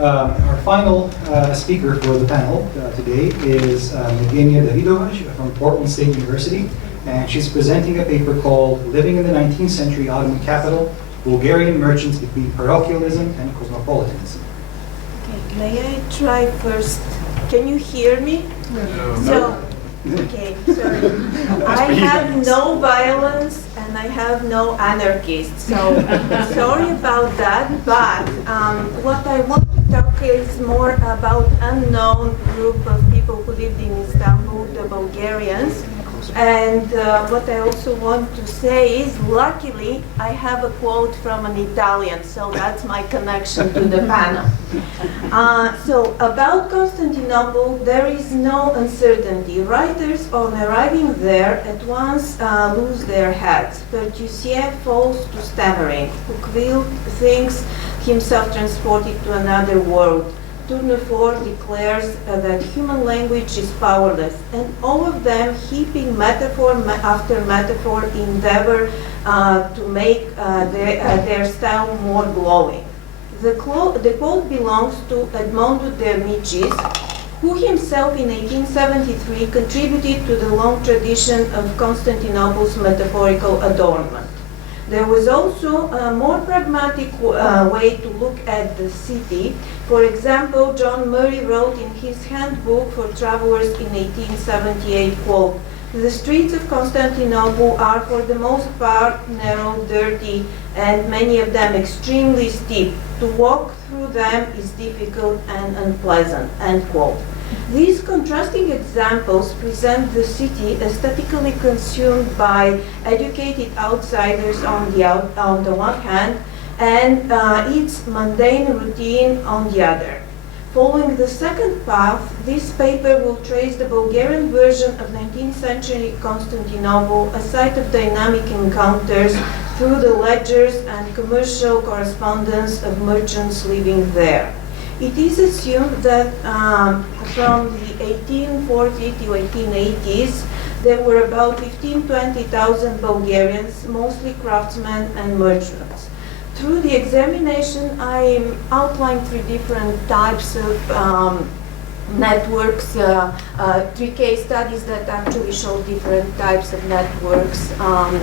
Our final speaker for the panel today is Evguenia Davidova from Portland State University, and she's presenting a paper called Living in the 19th Century Ottoman Capital, Bulgarian Merchants Between Parochialism and Cosmopolitanism. Okay, may I try first? Can you hear me? No. Okay, sorry. I have no violence and I have no anarchists, so sorry about that, but what I want to talk is more about unknown group of people who lived in Istanbul, the Bulgarians. And what I also want to say is, luckily, I have a quote from an Italian, so that's my connection to the panel. So, about Constantinople, there is no uncertainty. Writers, on arriving there, at once lose their heads. Pertussier falls to stammering. Tocqueville thinks himself transported to another world. Tournefort declares that human language is powerless, and all of them, heaping metaphor after metaphor, endeavor to make their style more glowing. The quote belongs to Edmondo de Amicis, who himself in 1873 contributed to the long tradition of Constantinople's metaphorical adornment. There was also a more pragmatic way to look at the city. For example, John Murray wrote in his handbook for travelers in 1878, quote, "The streets of Constantinople are for the most part narrow, dirty, and many of them extremely steep. To walk through them is difficult and unpleasant," end quote. These contrasting examples present the city aesthetically consumed by educated outsiders on the one hand, and its mundane routine on the other. Following the second path, this paper will trace the Bulgarian version of 19th century Constantinople, a site of dynamic encounters through the ledgers and commercial correspondence of merchants living there. It is assumed that from the 1840s to 1880s, there were about 15,000–20,000 Bulgarians, mostly craftsmen and merchants. Through the examination, I outlined three different types of networks, three case studies that actually show different types of networks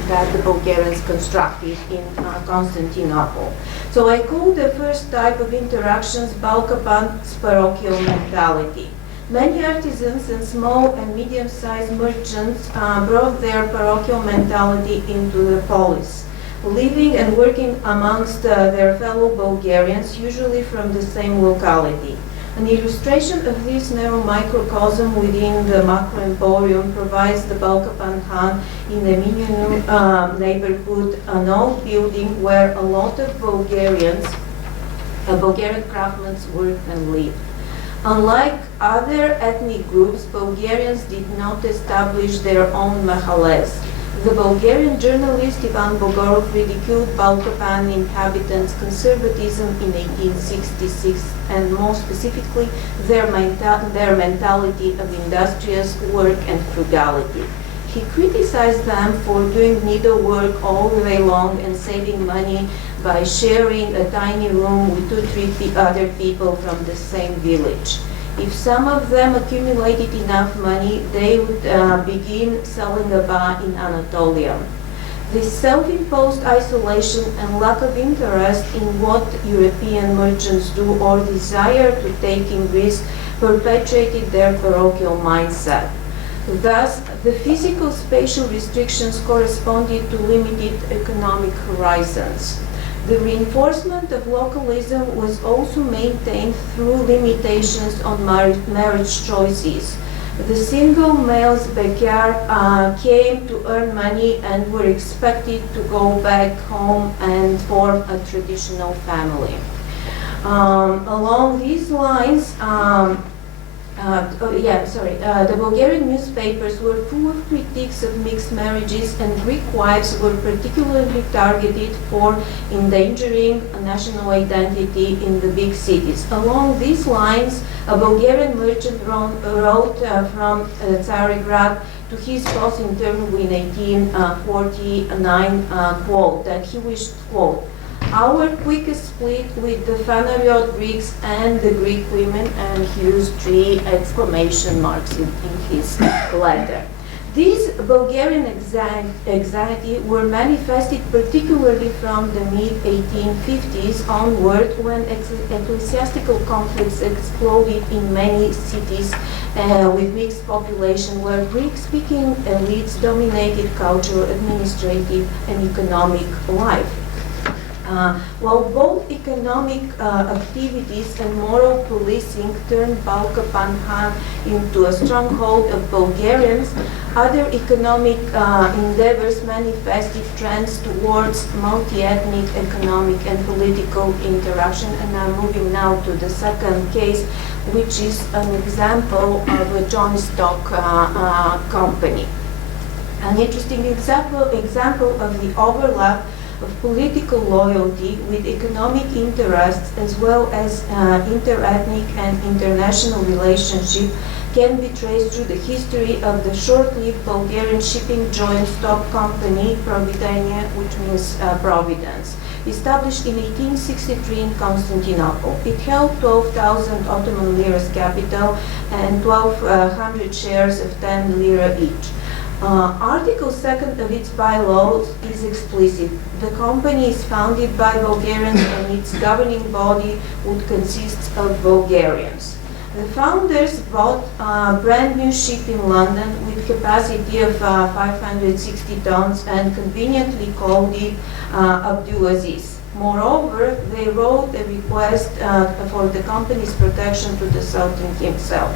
that the Bulgarians constructed in Constantinople. So I call the first type of interactions Balkapan's parochial mentality. Many artisans and small and medium-sized merchants brought their parochial mentality into the polis, living and working amongst their fellow Bulgarians, usually from the same locality. An illustration of this narrow microcosm within the macro emporium provides the Balkapan Khan in the Minyanu neighborhood, an old building where a lot of Bulgarian craftsmen work and live. Unlike other ethnic groups, Bulgarians did not establish their own mahales. The Bulgarian journalist Ivan Bogorov ridiculed Balkapan inhabitants' conservatism in 1866, and more specifically their mentality of industrious work and frugality. He criticized them for doing needlework all the day long and saving money by sharing a tiny room with 2–3 other people from the same village. If some of them accumulated enough money, they would begin selling a bar in Anatolia. This self-imposed isolation and lack of interest in what European merchants do or desire to take in risk perpetuated their parochial mindset. Thus, the physical spatial restrictions corresponded to limited economic horizons. The reinforcement of localism was also maintained through limitations on marriage choices. The single males bekar came to earn money and were expected to go back home and form a traditional family. Along these lines, the Bulgarian newspapers were full of critiques of mixed marriages, and Greek wives were particularly targeted for endangering national identity in the big cities. Along these lines, a Bulgarian merchant wrote from Tsarigrad to his boss in Ternopil in 1849, quote, that he wished, quote, Our quick split with the Phanariot Greeks and the Greek women, and he used 3 exclamation marks in his letter. These Bulgarian anxiety were manifested particularly from the mid-1850s onward, when ecclesiastical conflicts exploded in many cities with mixed population, where Greek-speaking elites dominated cultural, administrative, and economic life. While both economic activities and moral policing turned Balkan into a stronghold of Bulgarians, other economic endeavors manifested trends towards multi-ethnic economic and political interaction. And I'm moving now to the second case, which is an example of a joint stock company. An interesting example of the overlap of political loyalty with economic interests, as well as interethnic and international relationship, can be traced through the history of the short-lived Bulgarian shipping joint stock company, Providenia, which means Providence, established in 1863 in Constantinople. It held 12,000 Ottoman liras capital and 1,200 shares of 10 lira each. Article 2 of its bylaws is explicit. The company is founded by Bulgarians and its governing body would consist of Bulgarians. The founders bought a brand new ship in London with capacity of 560 tons and conveniently called it Abdulaziz. Moreover, they wrote a request for the company's protection to the Sultan himself.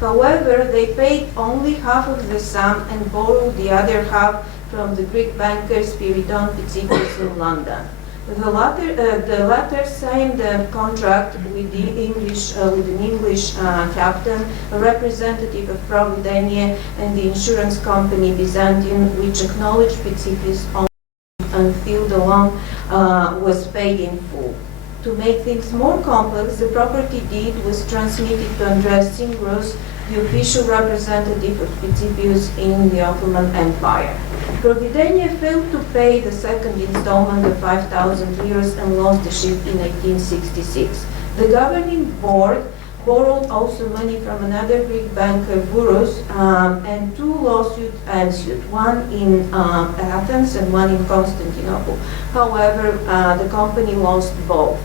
However, they paid only half of the sum and borrowed the other half from the Greek banker Spiridon Pitsikas in London. The latter signed a contract with an English captain, a representative of Providenia, and the insurance company Byzantium, which acknowledged Pitsikas until the loan was paid in full. To make things more complex, the property deed was transmitted to Andreas Singros, the official representative of Pitsipius in the Ottoman Empire. Providenia failed to pay the second installment of 5,000 liras and lost the ship in 1866. The governing board borrowed also money from another Greek banker, Bouros, and 2 lawsuits ensued, one in Athens and one in Constantinople. However, the company lost both.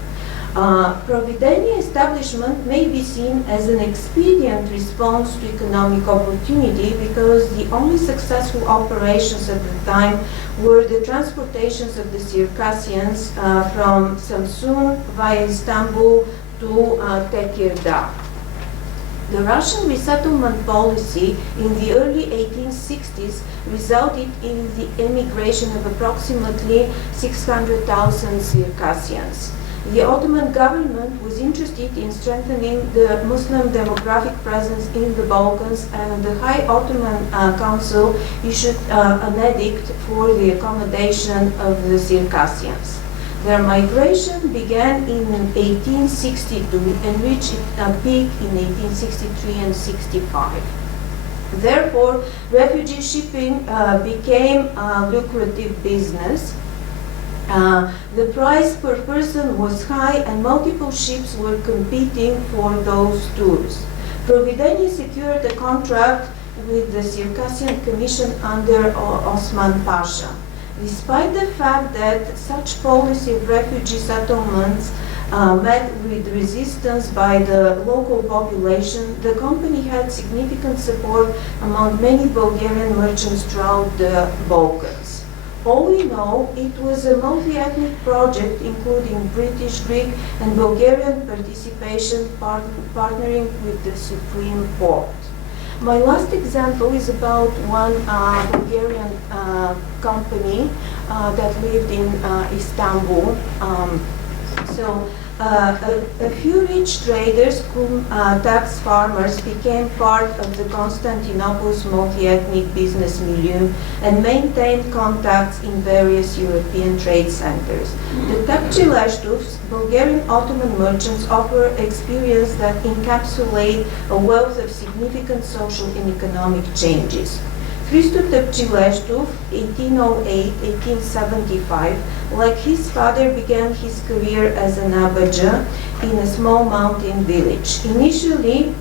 Providenia establishment may be seen as an expedient response to economic opportunity, because the only successful operations at the time were the transportations of the Circassians from Samsun via Istanbul to Tekirdağ. The Russian resettlement policy in the early 1860s resulted in the emigration of approximately 600,000 Circassians. The Ottoman government was interested in strengthening the Muslim demographic presence in the Balkans, and the High Ottoman Council issued an edict for the accommodation of the Circassians. Their migration began in 1862 and reached a peak in 1863 and 65. Therefore, refugee shipping became a lucrative business. The price per person was high, and multiple ships were competing for those tours. Providenia secured a contract with the Circassian Commission under Osman Pasha. Despite the fact that such policy of refugee settlements met with resistance by the local population, the company had significant support among many Bulgarian merchants throughout the Balkans. All we know, it was a multi-ethnic project including British, Greek, and Bulgarian participation, partnering with the Supreme Court. My last example is about one Bulgarian company that lived in Istanbul. A few rich traders, tax farmers, became part of the Constantinople's multi-ethnic business milieu and maintained contacts in various European trade centers. The Takchilashtovs, Bulgarian Ottoman merchants, offer experience that encapsulate a wealth of significant social and economic changes. Hristo Tepchileshtov, 1808-1875, like his father, began his career as an abaja in a small mountain village. Initially,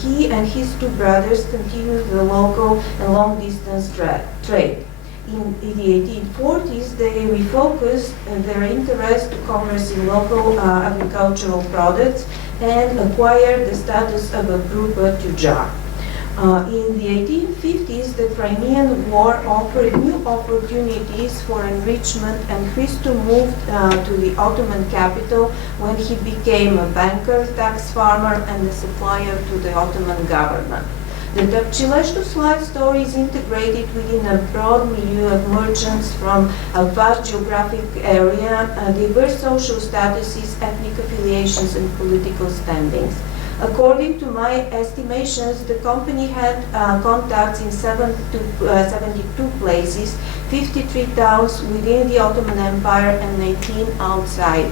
he and his two brothers continued the local and long-distance trade. In the 1840s, they refocused their interest to commerce in local agricultural products and acquired the status of a Grupa Tujar. In the 1850s, the Crimean War offered new opportunities for enrichment, and Hristo moved to the Ottoman capital when he became a banker, tax farmer, and a supplier to the Ottoman government. The Tepchileshtov's life story is integrated within a broad milieu of merchants from a vast geographic area, diverse social statuses, ethnic affiliations, and political standings. According to my estimations, the company had contacts in 72 places, 53 towns within the Ottoman Empire and 19 outside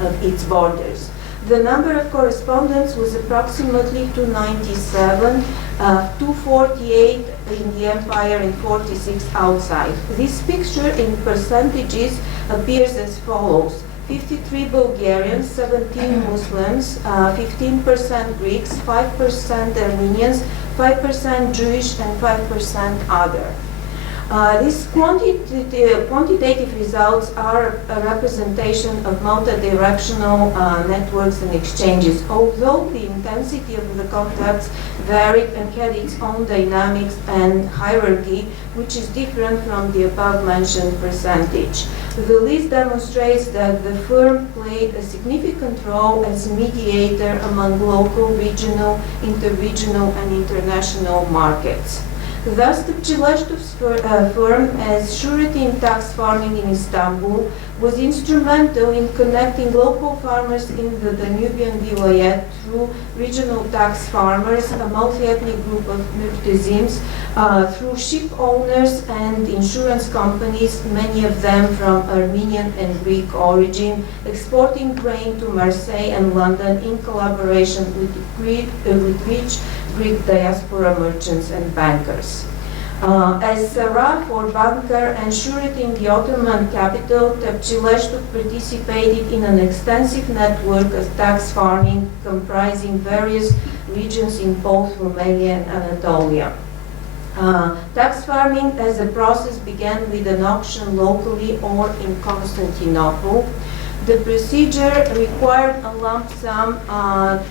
of its borders. The number of correspondents was approximately 297, 248 in the empire and 46 outside. This picture in percentages appears as follows: 53 Bulgarians, 17 Muslims, 15% Greeks, 5% Armenians, 5% Jewish, and 5% other. These quantitative results are a representation of multidirectional networks and exchanges, although the intensity of the contacts varied and had its own dynamics and hierarchy, which is different from the above-mentioned percentage. The list demonstrates that the firm played a significant role as a mediator among local, regional, interregional, and international markets. Thus, the Tepchileshtov's firm, as surety in tax farming in Istanbul, was instrumental in connecting local farmers in the Danubian Vilayet through regional tax farmers, a multi-ethnic group of multizims, through ship owners and insurance companies, many of them from Armenian and Greek origin, exporting grain to Marseille and London in collaboration with rich Greek diaspora merchants and bankers. As sarraf or banker and surety in the Ottoman capital, Tepchileshtov participated in an extensive network of tax farming comprising various regions in both Romania and Anatolia. Tax farming as a process began with an auction locally or in Constantinople. The procedure required a lump sum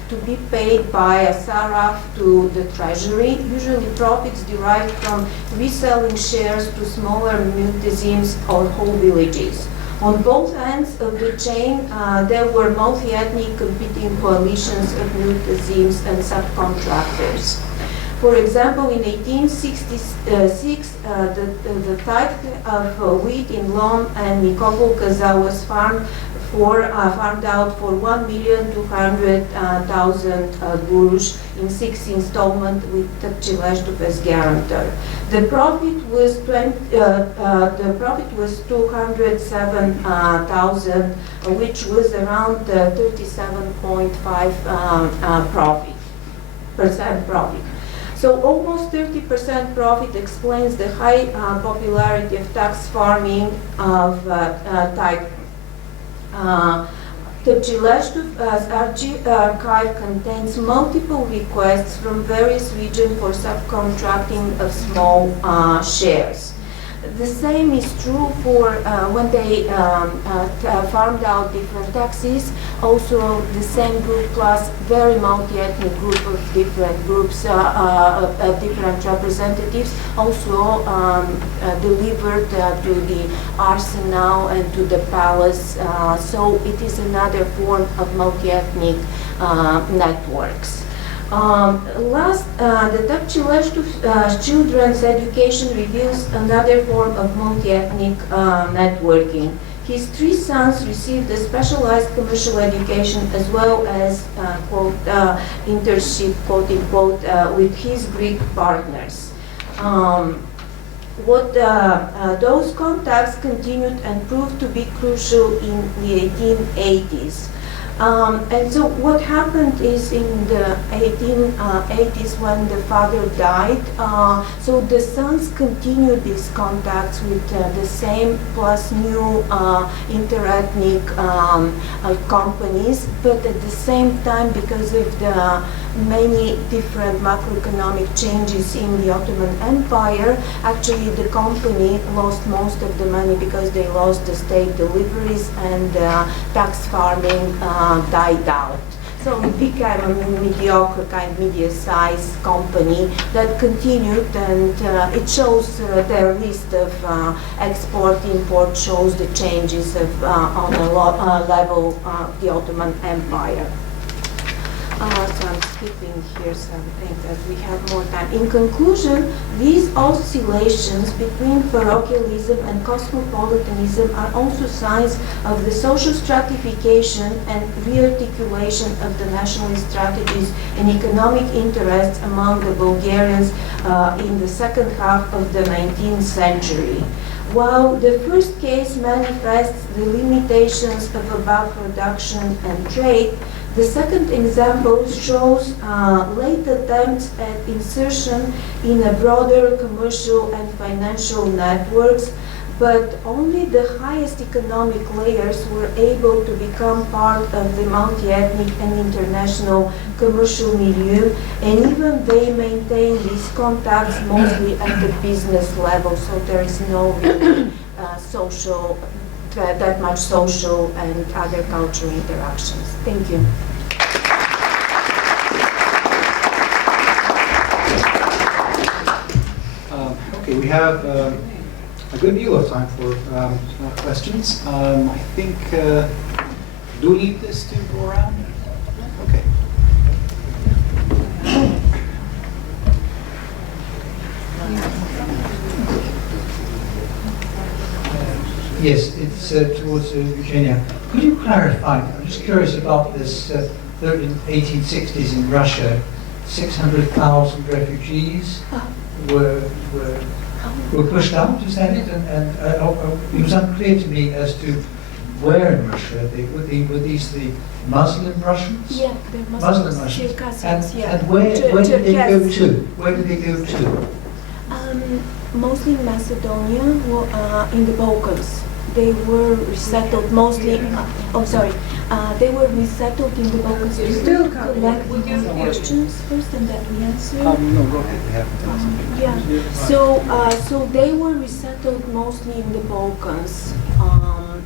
to be paid by a sarraf to the treasury, usually profits derived from reselling shares to smaller multizims or whole villages. On both ends of the chain, there were multi-ethnic competing coalitions of multizims and subcontractors. For example, in 1866, the type of wheat in Lom and Nikopol Kaza was farmed out for 1,200,000 gurush in 6 installments with Tepchileshtov as guarantor. The profit was 207,000, which was around 37.5% profit. So almost 30% profit explains the high popularity of tax farming of type. Tepchileshtov's archive contains multiple requests from various regions for subcontracting of small shares. The same is true for when they farmed out different taxes. Also, the same group plus very multi-ethnic group of different groups, different representatives, also delivered to the arsenal and to the palace. So it is another form of multi-ethnic networks. The Tepchileshtov children's education reveals another form of multi-ethnic networking. His 3 sons received a specialized commercial education as well as, quote, internship, quote unquote, with his Greek partners. Those contacts continued and proved to be crucial in the 1880s. And so what happened is in the 1880s when the father died, so the sons continued these contacts with the same plus new interethnic companies, but at the same time, because of the many different macroeconomic changes in the Ottoman Empire, actually the company lost most of the money because they lost the state deliveries and tax farming died out. So it became a mediocre kind of medium-sized company that continued, and it shows their list of export-import shows the changes of, on a level of the Ottoman Empire. So I'm skipping here, so I think that we have more time. In conclusion, these oscillations between parochialism and cosmopolitanism are also signs of the social stratification and rearticulation of the nationalist strategies and economic interests among the Bulgarians in the second half of the 19th century. While the first case manifests the limitations of above production and trade, the second example shows late attempts at insertion in a broader commercial and financial networks, but only the highest economic layers were able to become part of the multi-ethnic and international commercial milieu, and even they maintain these contacts mostly at the business level, so there is no really, social, that much social and other cultural interactions. Thank you. Okay, we have a good deal of time for questions. I think, do we need this to go around? Okay. Yes, it's towards Evguenia. Could you clarify? I'm just curious about this 1860s in Russia. 600,000 refugees were pushed out, is that it? And it was unclear to me as to where in Russia were these the Muslim Russians? Yeah, the Muslim Russians. Circassians, yeah. And where did they go to? Where did they go to? Mostly Macedonia, in the Balkans. They were resettled mostly. They were resettled in the Balkans. Still collect questions first, and then we answer. No, go ahead. We have Yeah. So they were resettled mostly in the Balkans.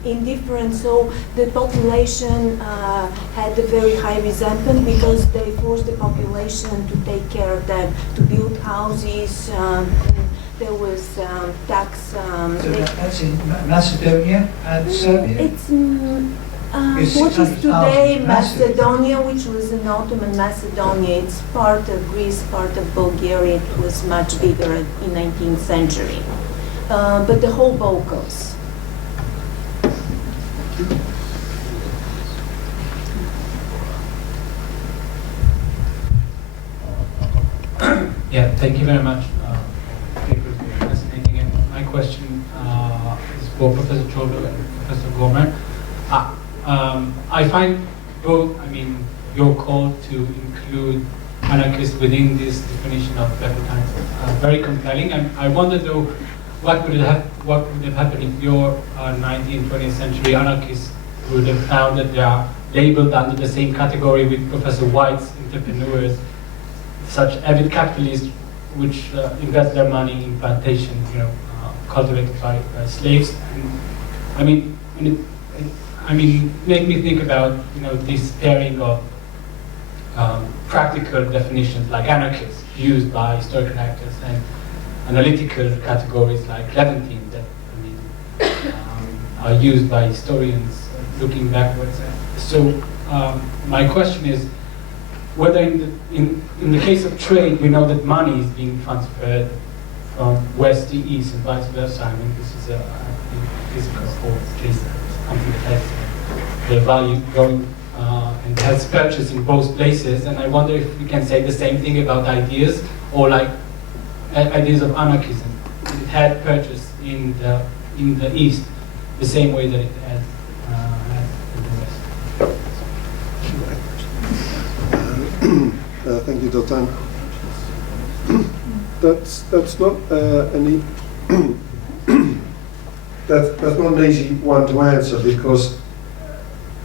In different, so the population had a very high resentment because they forced the population to take care of them, to build houses. There was tax. So that's in Macedonia and Serbia? It's what is today Macedonia, which was an Ottoman Macedonia. It's part of Greece, part of Bulgaria. It was much bigger in 19th century. But the whole Balkans. Yeah, thank you very much. Papers were fascinating. And my question is for Professor Chodor and Professor Gomer. I find both, your call to include anarchists within this definition of libertarianism very compelling. And I wonder though, what would have happened if your 19th, 20th century anarchists would have found that they are labeled under the same category with Professor White's entrepreneurs, such avid capitalists which invest their money in plantation, cultivated by slaves. And, make me think about this pairing of practical definitions like anarchists used by historical actors and analytical categories like Levantine that are used by historians looking backwards. So my question is whether in the case of trade we know that money is being transferred from west to east and vice versa. This is a physical case, something that has the value going and has purchase in both places. And I wonder if we can say the same thing about ideas or like ideas of anarchism. It had purchase in the east the same way that it has in the west. Thank you, Dr. That's not that's not an easy one to answer, because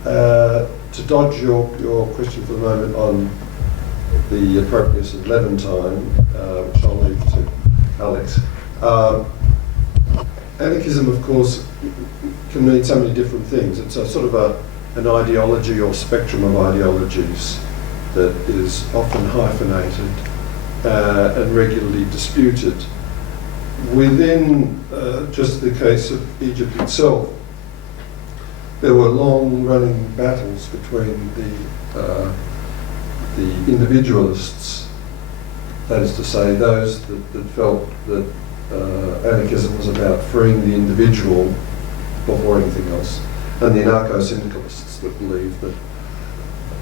to dodge your question for the moment on the appropriateness of Levantine, which I'll leave to Alex. Anarchism, of course, can mean so many different things. It's a sort of an ideology or spectrum of ideologies that is often hyphenated and regularly disputed. Within just the case of Egypt itself, there were long-running battles between the individualists, that is to say, those that felt that anarchism was about freeing the individual before anything else, and the anarcho-syndicalists that believed that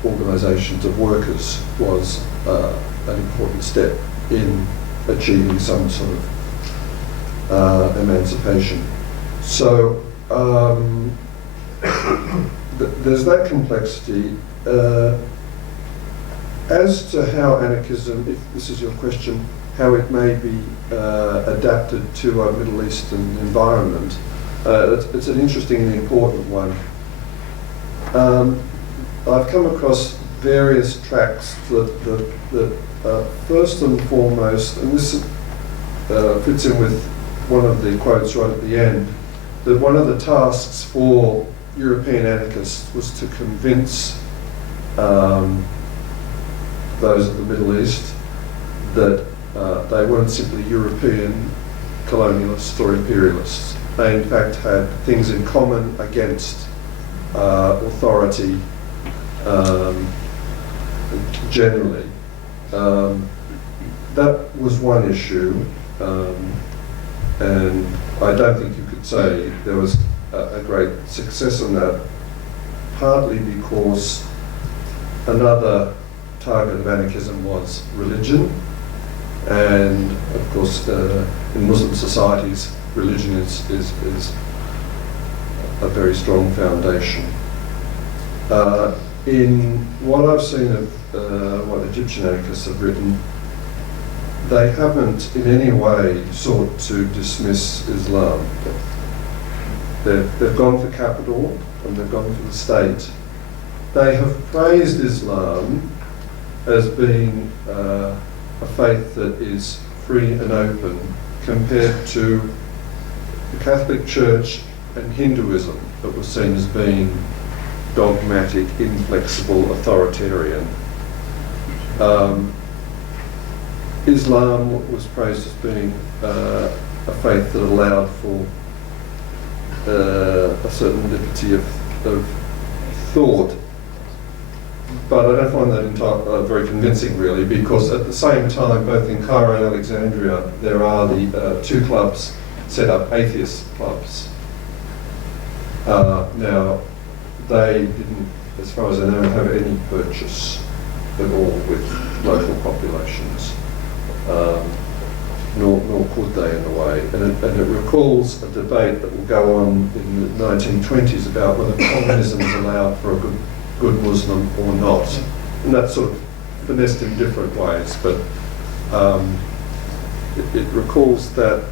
organisations of workers was an important step in achieving some sort of emancipation. So there's that complexity. As to how anarchism, if this is your question, how it may be adapted to a Middle Eastern environment, it's an interesting and important one. I've come across various tracts that first and foremost, and this fits in with one of the quotes right at the end, that one of the tasks for European anarchists was to convince those of the Middle East that they weren't simply European colonialists or imperialists. They in fact had things in common against authority generally. That was one issue, and I don't think you could say there was a great success in that, partly because another target of anarchism was religion, and of course in Muslim societies religion is a very strong foundation. In what I've seen of what Egyptian anarchists have written, they haven't in any way sought to dismiss Islam. They've gone for capital and they've gone for the state. They have praised Islam as being a faith that is free and open compared to the Catholic Church and Hinduism that was seen as being dogmatic, inflexible, authoritarian. Islam was praised as being a faith that allowed for a certain liberty of thought, but I don't find that very convincing really, because at the same time, both in Cairo and Alexandria, there are the two clubs set up, atheist clubs. Now, they didn't, as far as I know, have any purchase at all with local populations, nor could they in a way. And it recalls a debate that will go on in the 1920s about whether communism is allowed for a good Muslim or not. And that's sort of finessed in different ways, but it recalls that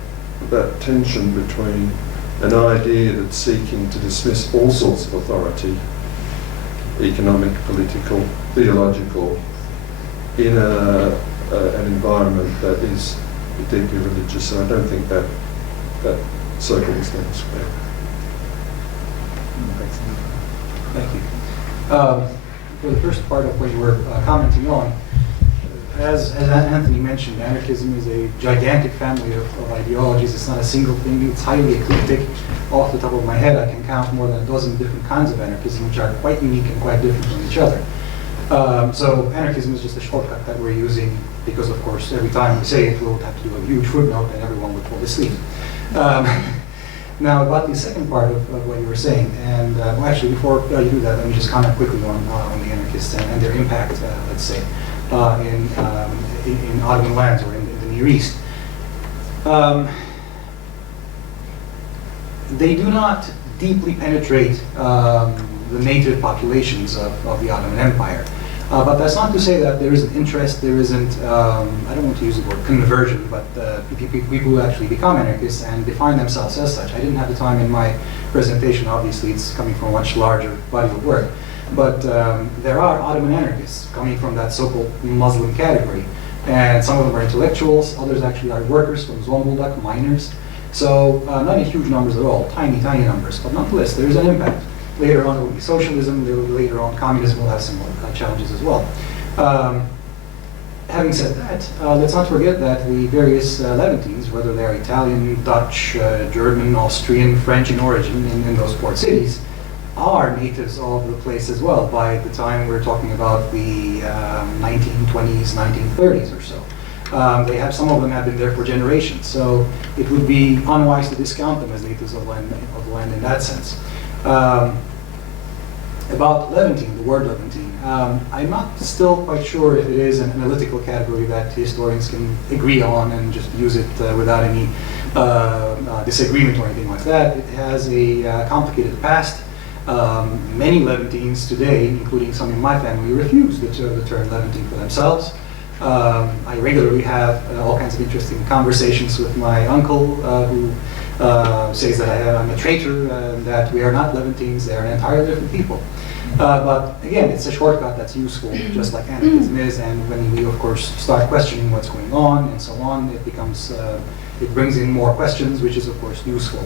tension between an idea that's seeking to dismiss all sorts of authority, economic, political, theological, in an environment that is deeply religious. And I don't think that circle is going to square. Thank you. For the first part of what you were commenting on, as Anthony mentioned, anarchism is a gigantic family of ideologies. It's not a single thing. It's highly eclectic. Off the top of my head, I can count more than a dozen different kinds of anarchism, which are quite unique and quite different from each other. So anarchism is just a shortcut that we're using because, of course, every time we say it, we'll have to do a huge footnote and everyone would fall asleep. Now, about the second part of what you were saying, and well, actually, before you do that, let me just comment quickly on the anarchists and their impact, let's say, in Ottoman lands or in the Near East. They do not deeply penetrate the native populations of the Ottoman Empire. But that's not to say that there isn't interest, there isn't, I don't want to use the word conversion, but people who actually become anarchists and define themselves as such. I didn't have the time in my presentation, obviously it's coming from a much larger body of work. But there are Ottoman anarchists coming from that so-called Muslim category. And some of them are intellectuals, others actually are workers from Zonguldak, miners. So not in huge numbers at all, tiny, tiny numbers, but nonetheless, there's an impact. Later on it will be socialism, later on communism will have some challenges as well. Having said that, let's not forget that the various Levantines, whether they're Italian, Dutch, German, Austrian, French in origin in those port cities, are natives of the place as well by the time we're talking about the 1920s, 1930s or so. They have, some of them have been there for generations, so it would be unwise to discount them as natives of the land in that sense. About Levantine, the word Levantine, I'm not still quite sure if it is an analytical category that historians can agree on and just use it without any disagreement or anything like that. It has a complicated past. Many Levantines today, including some in my family, refuse the term Levantine for themselves. I regularly have all kinds of interesting conversations with my uncle who says that I'm a traitor, that we are not Levantines, they are an entirely different people. But again, it's a shortcut that's useful, just like anarchism is, and when we, of course, start questioning what's going on and so on, it becomes, it brings in more questions, which is, of course, useful.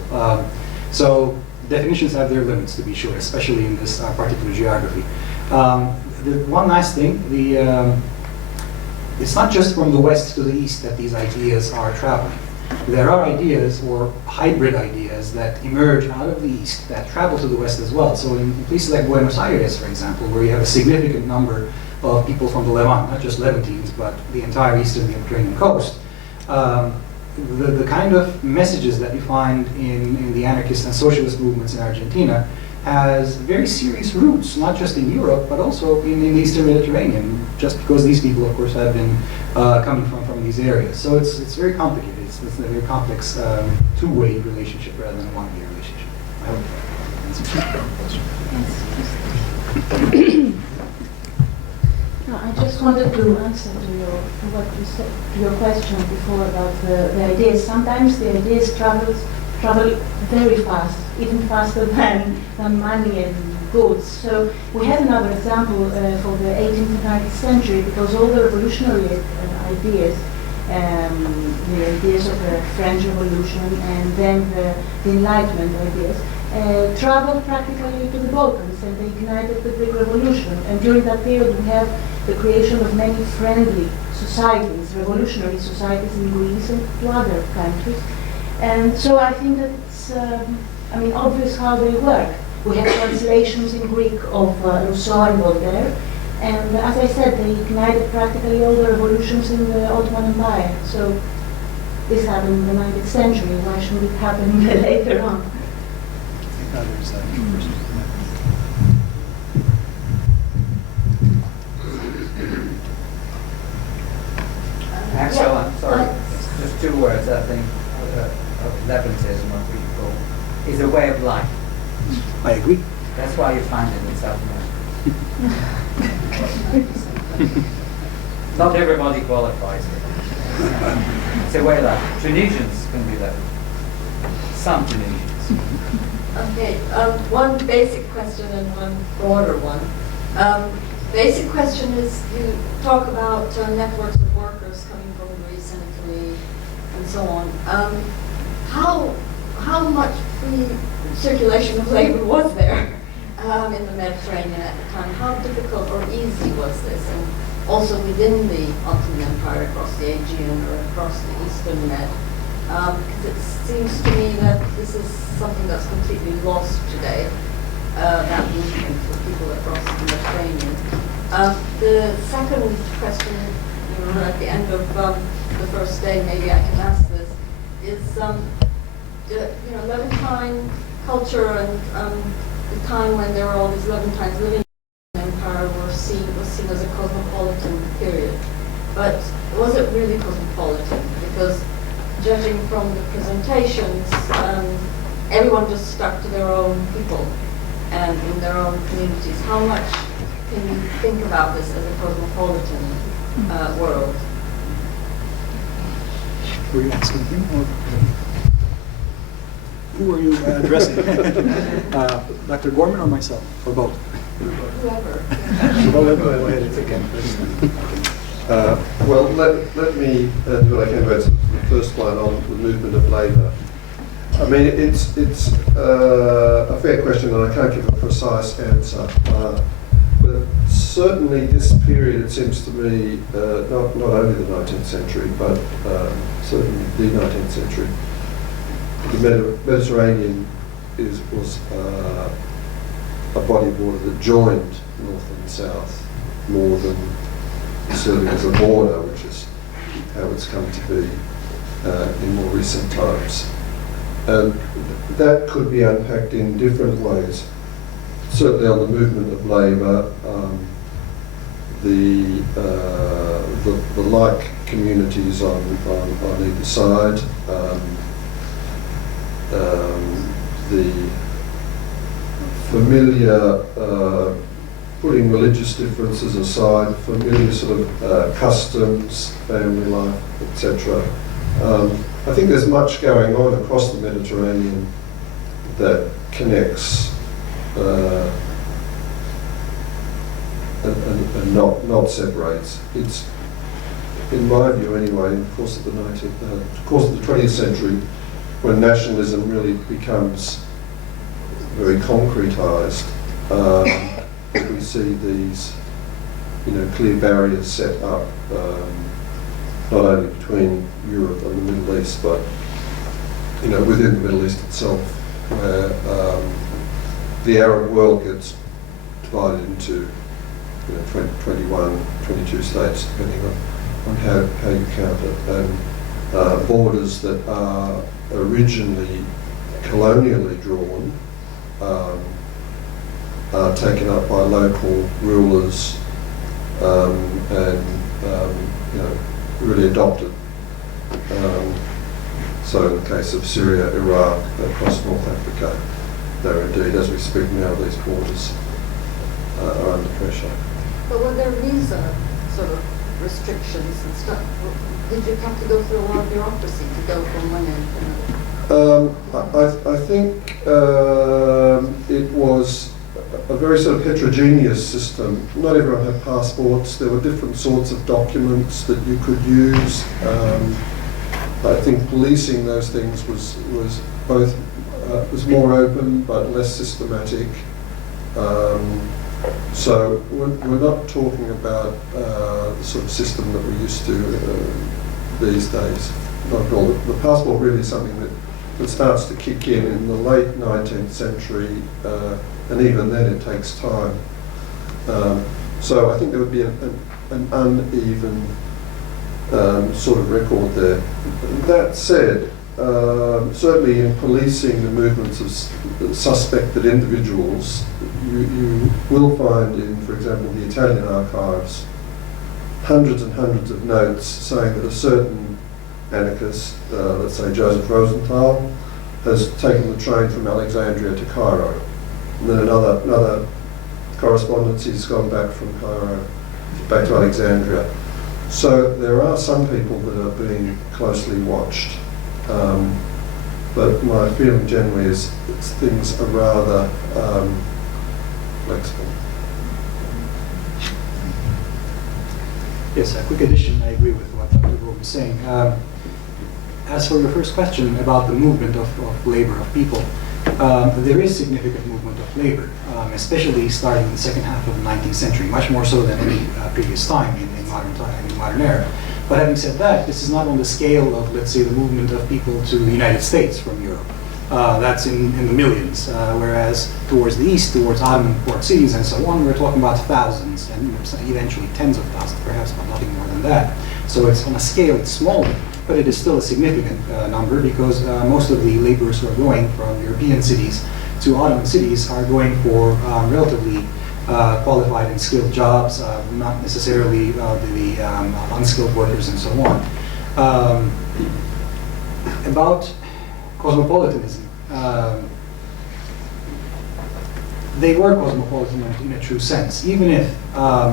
So definitions have their limits, to be sure, especially in this particular geography. The one last thing, it's not just from the west to the east that these ideas are traveling. There are ideas, or hybrid ideas, that emerge out of the east that travel to the west as well. So in places like Buenos Aires, for example, where you have a significant number of people from the Levant, not just Levantines, but the entire eastern Mediterranean coast, the kind of messages that you find in the anarchist and socialist movements in Argentina has very serious roots, not just in Europe, but also in the Eastern Mediterranean, just because these people, of course, have been coming from these areas. So it's very complicated. It's a very complex two-way relationship rather than a one-way relationship. I hope that answers your question. No, I just wanted to answer to what you said, to your question before about the ideas. Sometimes the ideas travel very fast, even faster than money and goods. So we have another example for the 18th and 19th century, because all the revolutionary ideas, the ideas of the French Revolution and then the Enlightenment ideas, traveled practically to the Balkans, and they ignited the Greek Revolution. And during that period we have the creation of many friendly societies, revolutionary societies in Greece and to other countries. And so I think that it's obvious how they work. We have translations in Greek of Rousseau and Voltaire, and as I said, they ignited practically all the revolutions in the Ottoman Empire. So this happened in the 19th century. Why should it happen later on? Axel, I'm sorry. Just two words, I think, of Levantism, what we call, is a way of life. I agree. That's why you find it in South America. Not everybody qualifies it. It's a way of life. Tunisians can be that. Some Tunisians. Okay, one basic question and one broader one. Basic question is, you talk about networks of workers coming from Greece and Italy and so on. How much free circulation of labor was there in the Mediterranean at the time? How difficult or easy was this? And also within the Ottoman Empire, across the Aegean or across the Eastern Med? Because it seems to me that this is something that's completely lost today, that movement for people across the Mediterranean. The second question, at the end of the first day, maybe I can ask this, is Levantine culture and the time when there were all these Levantines living in the empire was seen as a cosmopolitan period. But was it really cosmopolitan? Because judging from the presentations, everyone just stuck to their own people and in their own communities. How much can you think about this as a cosmopolitan world? Were you asking him or who are you addressing? Dr. Gorman or myself, or both? Whoever. Go ahead, it's again. Well, let me do what I can about the first one on the movement of labour. I mean, it's a fair question, and I can't give a precise answer. But certainly, this period, it seems to me, not only the 19th century, but certainly the 19th century, the Mediterranean was a body of water that joined north and south more than serving as a border, which is how it's come to be in more recent times. And that could be unpacked in different ways. Certainly on the movement of labour, the like communities on either side, the familiar, putting religious differences aside, familiar sort of customs, family life, etc. I think there's much going on across the Mediterranean that connects and not separates. It's, in my view anyway, in the course of the 20th century, when nationalism really becomes very concretised, we see these, clear barriers set up, not only between Europe and the Middle East, but within the Middle East itself, where the Arab world gets divided into 21, 22 states, depending on how you count it, and borders that are originally colonially drawn are taken up by local rulers and really adopted. So in the case of Syria, Iraq, across North Africa, there indeed, as we speak now, these borders are under pressure. But were there visa sort of restrictions and stuff? Did you have to go through a lot of bureaucracy to go from one end to another? I think it was a very sort of heterogeneous system. Not everyone had passports. There were different sorts of documents that you could use. I think policing those things was both was more open but less systematic. So we're not talking about the sort of system that we're used to these days. Not at all. The passport really is something that starts to kick in the late 19th century, and even then it takes time. So I think there would be an uneven sort of record there. That said, certainly in policing the movements of suspected individuals, you will find in, for example, the Italian archives, hundreds and hundreds of notes saying that a certain anarchist, let's say Joseph Rosenthal, has taken the train from Alexandria to Cairo. And then another correspondence, he's gone back from Cairo back to Alexandria. So there are some people that are being closely watched. But my feeling generally is that things are rather flexible. Yes, a quick addition. I agree with what Dr. Gorman was saying. As for your first question about the movement of labor, of people, there is significant movement of labor, especially starting in the second half of the 19th century, much more so than any previous time in modern era. But having said that, this is not on the scale of, let's say, the movement of people to the United States from Europe. That's in the millions, whereas towards the east, towards Ottoman port cities and so on, we're talking about thousands and eventually tens of thousands, perhaps, but nothing more than that. So it's on a scale, it's smaller, but it is still a significant number because most of the laborers who are going from European cities to Ottoman cities are going for relatively qualified and skilled jobs, not necessarily the unskilled workers and so on. About cosmopolitanism, they were cosmopolitan in a true sense, even if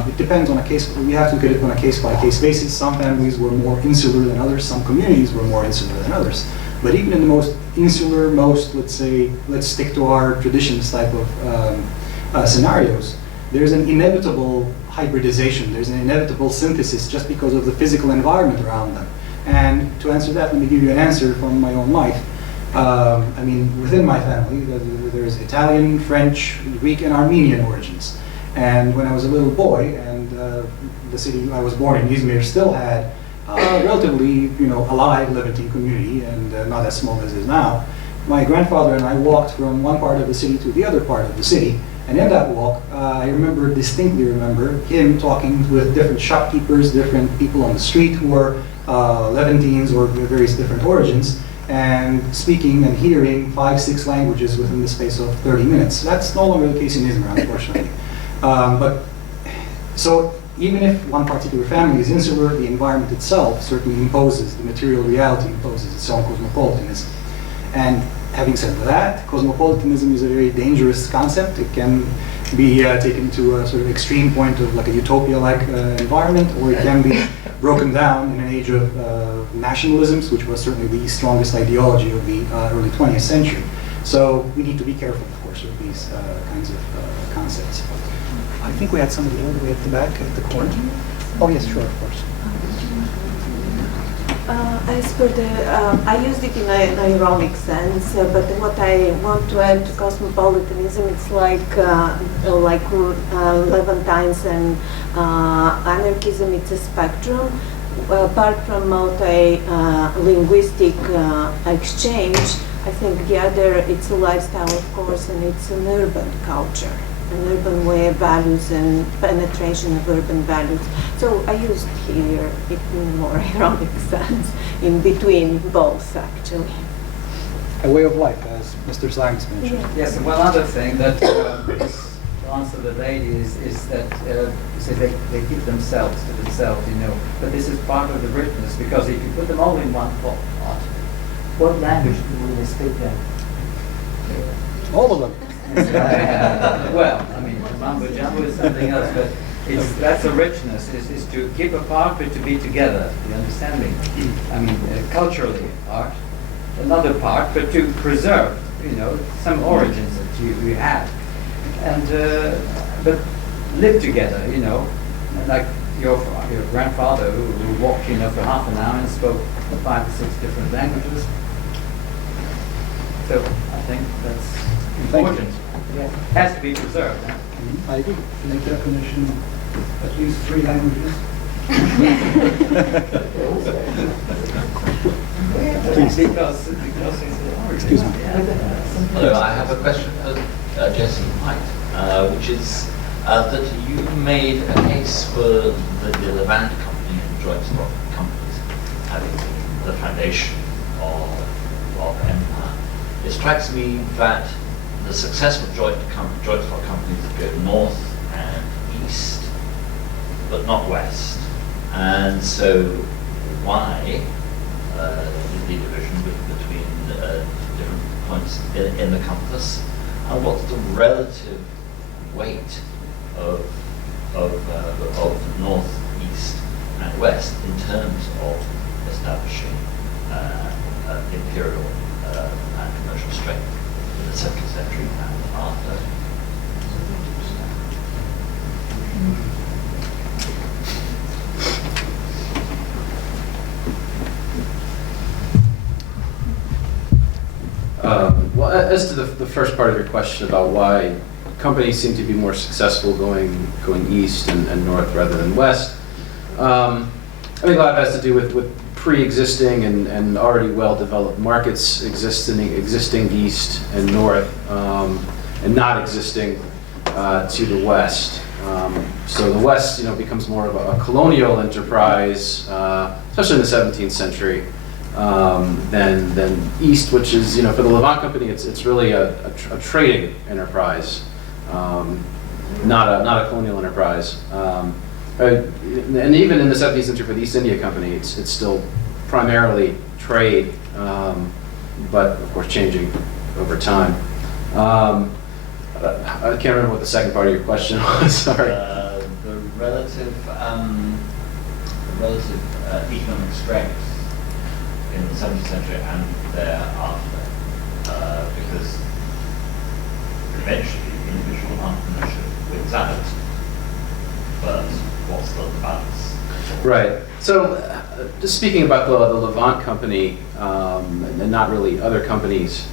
it depends on a case. We have to look at it on a case-by-case basis. Some families were more insular than others. Some communities were more insular than others. But even in the most insular, let's say, let's stick to our traditions type of scenarios, there's an inevitable hybridization. There's an inevitable synthesis just because of the physical environment around them. And to answer that, let me give you an answer from my own life. I mean, within my family, there's Italian, French, Greek, and Armenian origins. And when I was a little boy, and the city I was born in, Izmir, still had a relatively, alive Levantine community, and not as small as it is now. My grandfather and I walked from one part of the city to the other part of the city, and in that walk, I distinctly remember him talking with different shopkeepers, different people on the street who were Levantines or various different origins, and speaking and hearing 5-6 languages within the space of 30 minutes. That's no longer the case in Izmir, unfortunately. So even if one particular family is insular, the environment itself certainly imposes, the material reality imposes its own cosmopolitanism. And having said that, cosmopolitanism is a very dangerous concept. It can be taken to a sort of extreme point of like a utopia-like environment, or it can be broken down in an age of nationalisms, which was certainly the strongest ideology of the early 20th century. So we need to be careful, of course, with these kinds of concepts. I think we had somebody all the way at the back, at the corner. Oh yes, sure, of course. As per I used it in an ironic sense, but what I want to add to cosmopolitanism, it's like Levantines and anarchism, it's a spectrum. Apart from multi-linguistic exchange, I think the other, it's a lifestyle, of course, and it's an urban culture, an urban way of values and penetration of urban values. So I used here it in a more ironic sense, in between both, actually. A way of life, as Mr. Slangs mentioned. Yeah. Yes, and one other thing that is to answer the lady is that say they keep themselves to themselves, But this is part of the richness, because if you put them all in one pot, what language will they speak then? All of them. Well, I mean, Mambo Jumbo is something else, but that's a richness, is to keep apart but to be together, you understand me? I mean, culturally apart, another part, but to preserve, some origins that you have. And, but live together, like your grandfather who walked, for half an hour and spoke 5 or 6 different languages. So I think that's important. Yeah. Has to be preserved. Huh? I agree. In the definition, at least 3 languages. Please. Because it's Excuse me. Hello, I have a question for Jesse White, which is that you made a case for the Levant company and joint stock companies having the foundation of empire. It strikes me that the successful joint stock companies go north and east, but not west. And so why the division between different points in the compass? And what's the relative weight of north, east, and west in terms of establishing imperial and commercial strength in the 17th century and after? Well, as to the first part of your question about why companies seem to be more successful going east and north rather than west, I think a lot of it has to do with pre-existing and already well-developed markets existing east and north, and not existing to the west. So the West, becomes more of a colonial enterprise, especially in the 17th century. Than East, which is, for the Levant company, it's really a trading enterprise, not a colonial enterprise. And even in the 17th century for the East India Company, it's still primarily trade, but of course changing over time. I can't remember what the second part of your question was, sorry. The relative economic strength in the 17th century and thereafter, because eventually individual entrepreneurship wins out, but what's the balance? Right. So, just speaking about the Levant company, and not really other companies,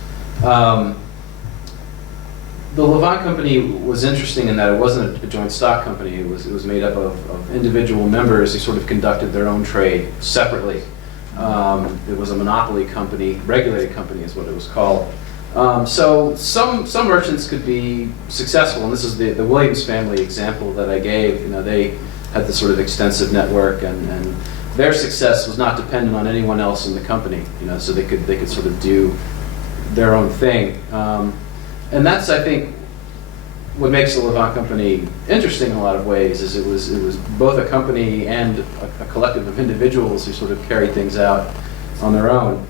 the Levant company was interesting in that it wasn't a joint stock company. It was made up of individual members who sort of conducted their own trade separately. It was a monopoly company, regulated company is what it was called. So some merchants could be successful, and this is the Williams family example that I gave. You know, they had this sort of extensive network, and their success was not dependent on anyone else in the company. You know, so they could sort of do their own thing. And that's, I think, what makes the Levant company interesting in a lot of ways, is it was both a company and a collective of individuals who sort of carried things out on their own.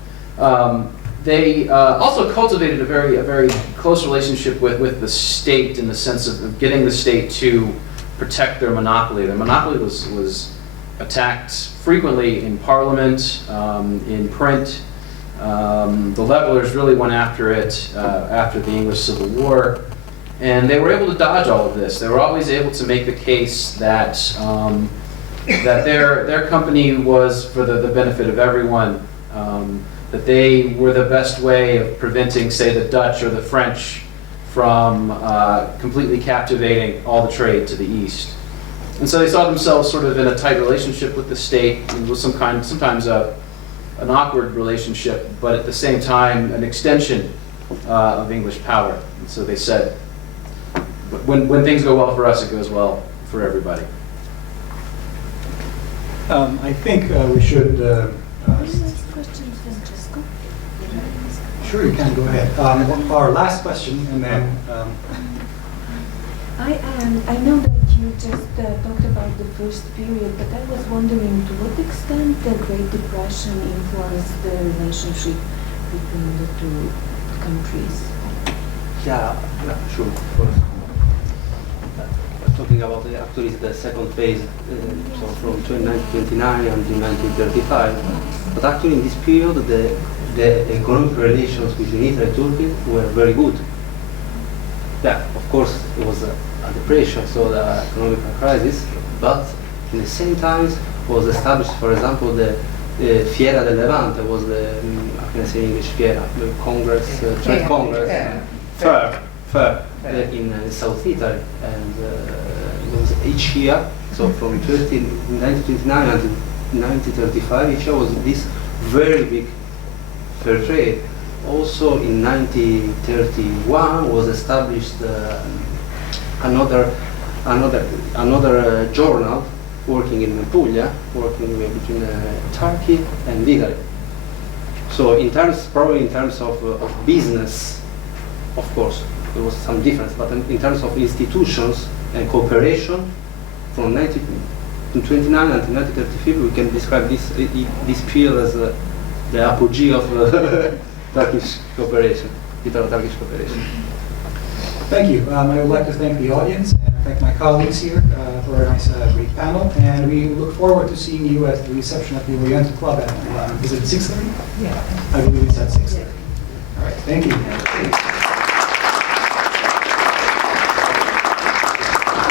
They also cultivated a very close relationship with the state, in the sense of getting the state to protect their monopoly. Their monopoly was attacked frequently in Parliament, in print. The levelers really went after it after the English Civil War, and they were able to dodge all of this. They were always able to make the case that that their company was for the benefit of everyone, that they were the best way of preventing, say, the Dutch or the French from completely captivating all the trade to the east. And so they saw themselves sort of in a tight relationship with the state, and with sometimes an awkward relationship, but at the same time an extension of English power. And so they said, when things go well for us, it goes well for everybody. I think we should... Sure, you can, go ahead. Our last question, and then... I know that you just talked about the first period, but I was wondering to what extent the Great Depression influenced the relationship between the two countries. Yeah, sure, of course. We're talking about actually the second phase, so from 1929 until 1935. But actually in this period, the economic relations between Italy and Turkey were very good. Yeah, of course, it was a depression, so the economic crisis, but in the same time was established, for example, the Fiera del Levante, was the, how can I say in English, Fiera, the Congress, Trade Congress, fair, in South Italy, and it was each year, so from 1929 until 1935, each year was this very big fair trade. Also in 1931 was established another journal working in Puglia, working between Turkey and Italy. So probably in terms of business, of course, there was some difference, but in terms of institutions and cooperation, from 1929 until 1935, we can describe this period as the apogee of Turkish cooperation, Italo-Turkish cooperation. Thank you. I would like to thank the audience and thank my colleagues here for a nice, great panel. And we look forward to seeing you at the reception at the Oriental Club at, is it 6:30? Yeah. I believe it's at 6:30. All right, thank you.